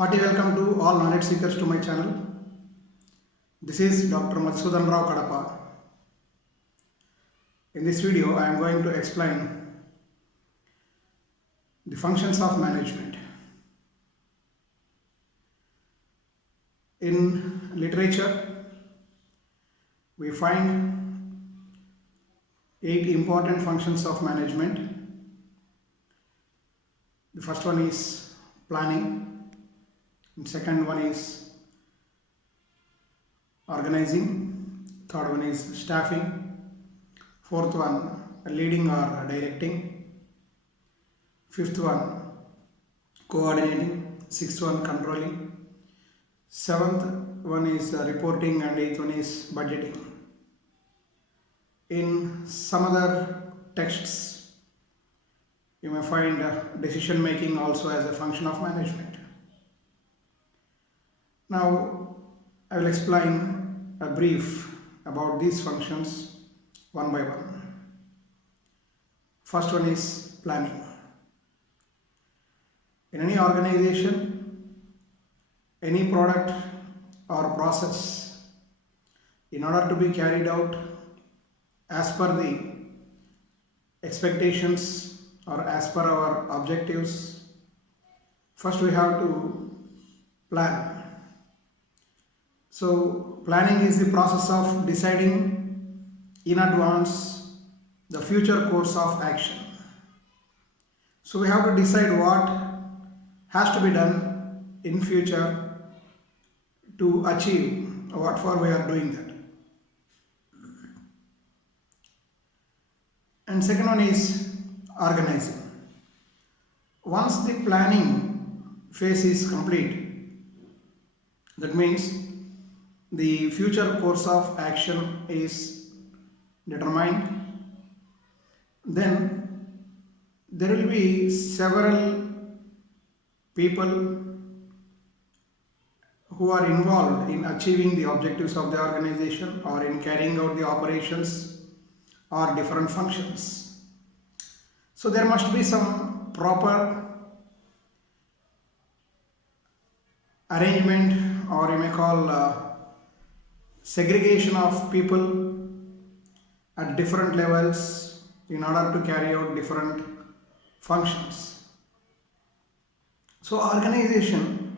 Hearty welcome to all knowledge seekers to my channel. This is Dr. Madhusudan Rao Kadapa. In this video, I am going to explain the functions of management. In literature, we find 8 important functions of management. The first one is planning. And second one is organizing. Third one is staffing. Fourth one, leading or directing. Fifth one, coordinating. Sixth one, controlling. Seventh one is reporting, and eighth one is budgeting. In some other texts, you may find decision making also as a function of management. Now, I will explain a brief about these functions one by one. First one is planning. In any organization, any product or process, in order to be carried out as per the expectations or as per our objectives, first we have to plan. So, planning is the process of deciding in advance the future course of action. So, we have to decide what has to be done in future to achieve what for we are doing that. And second one is organizing. Once the planning phase is complete, that means the future course of action is determined, then there will be several people who are involved in achieving the objectives of the organization or in carrying out the operations or different functions. So there must be some proper arrangement, or you may call segregation of people at different levels in order to carry out different functions. So organization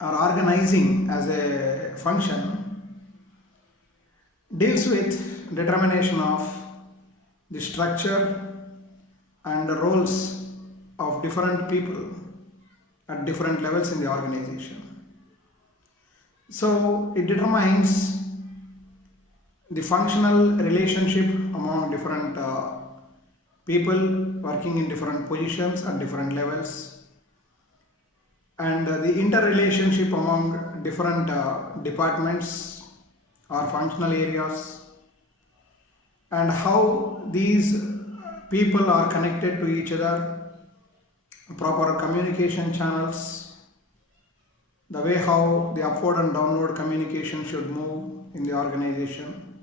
or organizing as a function deals with determination of the structure and the roles of different people at different levels in the organization. So it determines the functional relationship among different people working in different positions at different levels, and the interrelationship among different departments or functional areas, and how these people are connected to each other, proper communication channels, the way how the upward and downward communication should move in the organization.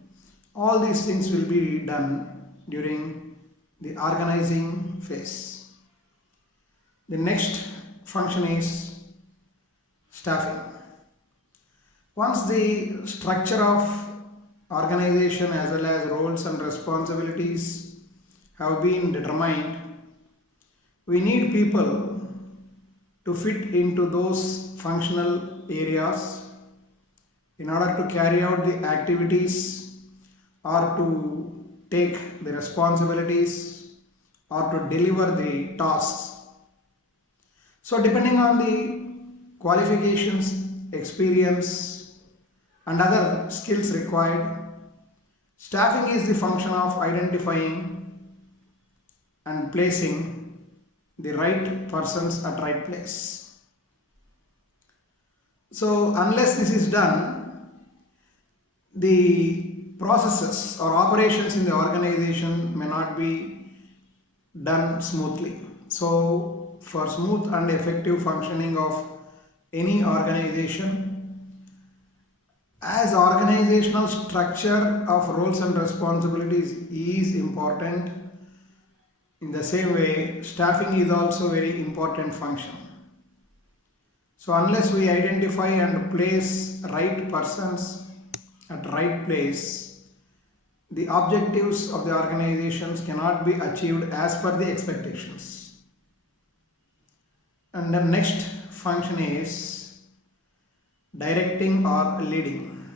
All these things will be done during the organizing phase. The next function is staffing. Once the structure of organization as well as roles and responsibilities have been determined, we need people to fit into those functional areas in order to carry out the activities or to take the responsibilities or to deliver the tasks. So depending on the qualifications, experience and other skills required, staffing is the function of identifying and placing the right persons at right place. So unless this is done, the processes or operations in the organization may not be done smoothly. So for smooth and effective functioning of any organization, as organizational structure of roles and responsibilities is important, in the same way staffing is also very important function. So unless we identify and place right persons at right place, the objectives of the organizations cannot be achieved as per the expectations. And the next function is directing or leading.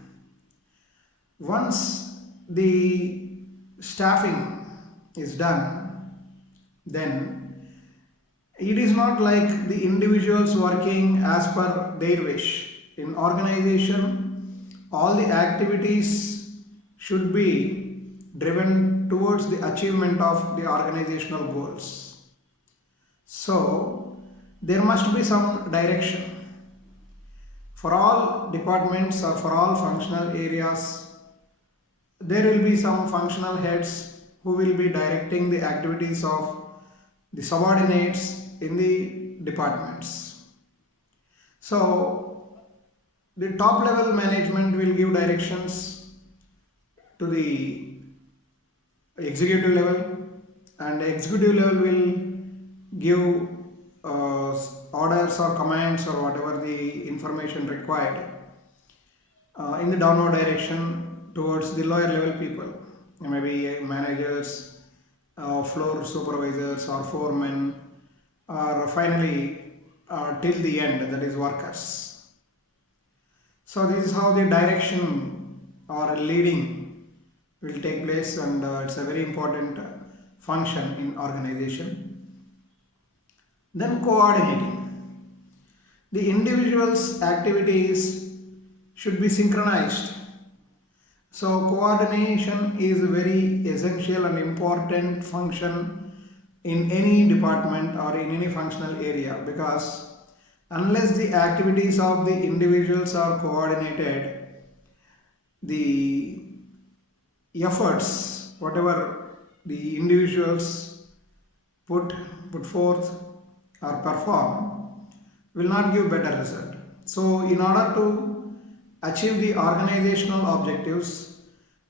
Once the staffing is done, then it is not like the individuals working as per their wish. In organization, all the activities should be driven towards the achievement of the organizational goals. So, there must be some direction. For all departments or for all functional areas, there will be some functional heads who will be directing the activities of the subordinates in the departments. So, the top level management will give directions to the executive level, and the executive level will give orders or commands or whatever the information required in the downward direction towards the lower level people, maybe managers, floor supervisors or foremen, or finally till the end, that is workers. So this is how the direction or leading will take place, and it's a very important function in organization. Then coordinating. The individual's activities should be synchronized. So coordination is a very essential and important function in any department or in any functional area, because unless the activities of the individuals are coordinated, the efforts, whatever the individuals put forth or perform, will not give better result. So in order to achieve the organizational objectives,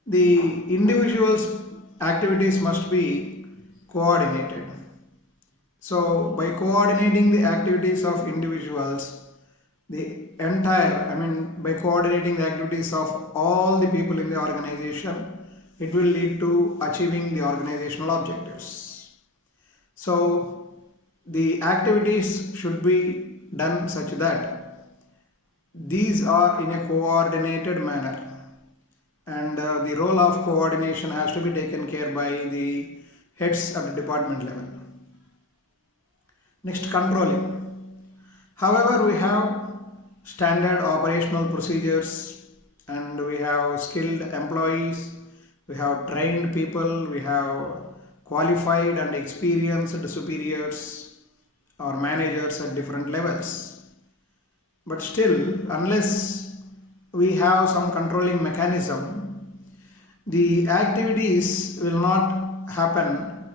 the individual's activities must be coordinated. So by coordinating the activities of individuals, by coordinating the activities of all the people in the organization, it will lead to achieving the organizational objectives. So the activities should be done such that these are in a coordinated manner, and the role of coordination has to be taken care by the heads at the department level. Next, controlling. However, we have standard operational procedures, and we have skilled employees, we have trained people, we have qualified and experienced superiors or managers at different levels. But still, unless we have some controlling mechanism, the activities will not happen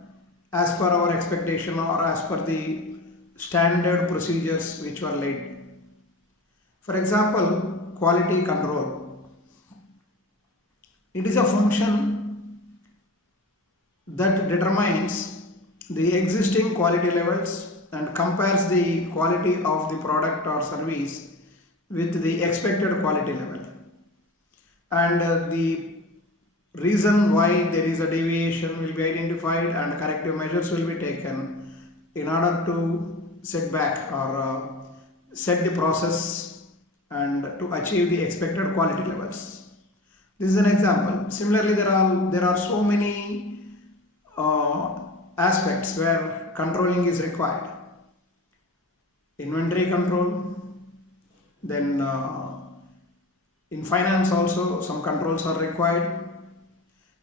as per our expectation or as per the standard procedures which were laid. For example, quality control. It is a function that determines the existing quality levels and compares the quality of the product or service with the expected quality level. And the reason why there is a deviation will be identified, and corrective measures will be taken in order to set back or set the process and to achieve the expected quality levels. This is an example. Similarly, there are so many aspects where controlling is required. Inventory control, then in finance also some controls are required.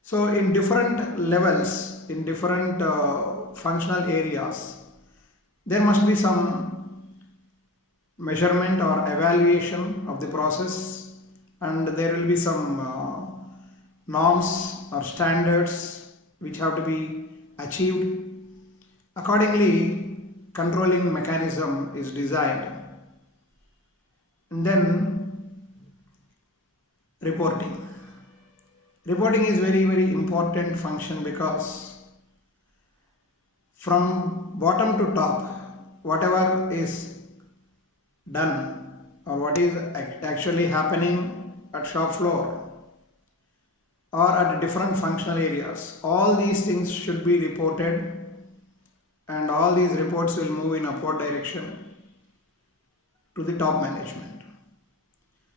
So in different levels, in different functional areas, there must be some measurement or evaluation of the process, and there will be some norms or standards which have to be achieved. Accordingly, controlling mechanism is designed. And then reporting. Reporting is very, very important function, because from bottom to top, whatever is done or what is actually happening at shop floor or at different functional areas. All these things should be reported, and all these reports will move in upward direction to the top management.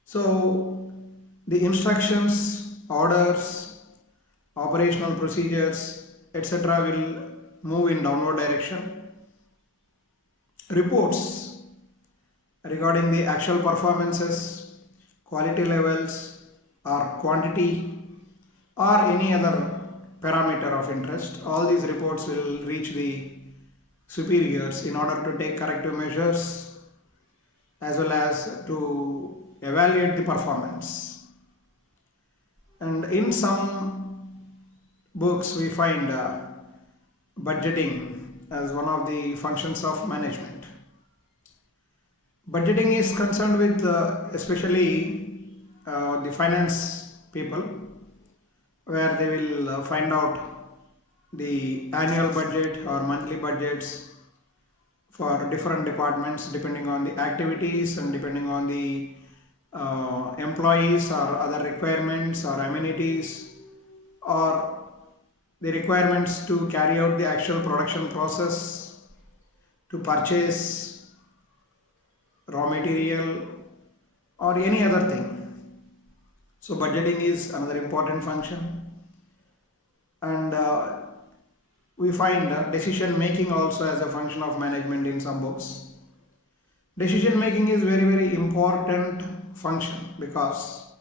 So the instructions, orders, operational procedures, etc. will move in downward direction. Reports regarding the actual performances, quality levels, or quantity, or any other parameter of interest, all these reports will reach the superiors in order to take corrective measures as well as to evaluate the performance. And in some books we find budgeting as one of the functions of management. Budgeting is concerned with especially the finance people, where they will find out the annual budget or monthly budgets for different departments depending on the activities and depending on the employees or other requirements or amenities or the requirements to carry out the actual production process, to purchase raw material or any other thing. So budgeting is another important function. And we find decision making also as a function of management in some books. Decision making is very important function, because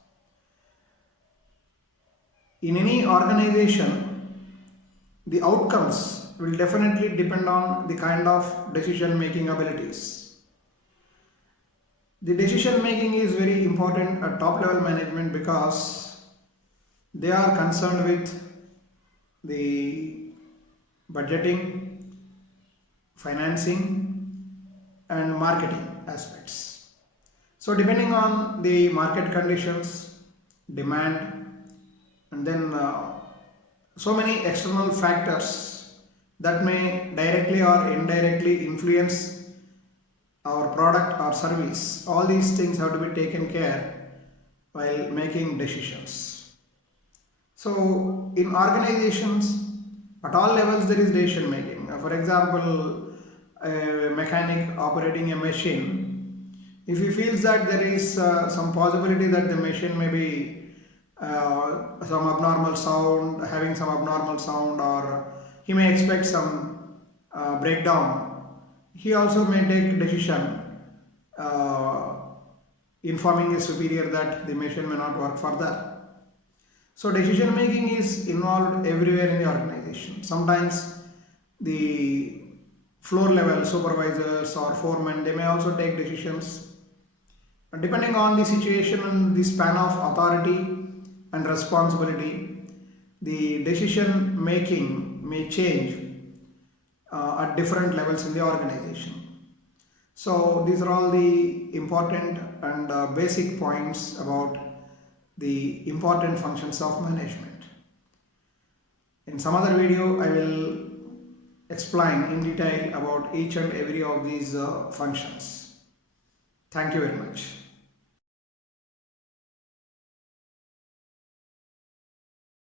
in any organization the outcomes will definitely depend on the kind of decision making abilities. The decision making is very important at top level management because they are concerned with the budgeting, financing and marketing aspects. So depending on the market conditions, demand, and then so many external factors that may directly or indirectly influence our product or service, all these things have to be taken care while making decisions. So in organizations at all levels there is decision making. For example, a mechanic operating a machine, if he feels that there is some possibility that the machine may be some abnormal sound, having some abnormal sound, or he may expect some breakdown, he also may take decision informing his superior that the machine may not work further. So decision making is involved everywhere in the organization. Sometimes the floor level supervisors or foremen, they may also take decisions. And depending on the situation and the span of authority and responsibility, the decision making may change at different levels in the organization. So these are all the important and basic points about the important functions of management. In some other video, I will explain in detail about each and every of these functions. Thank you very much.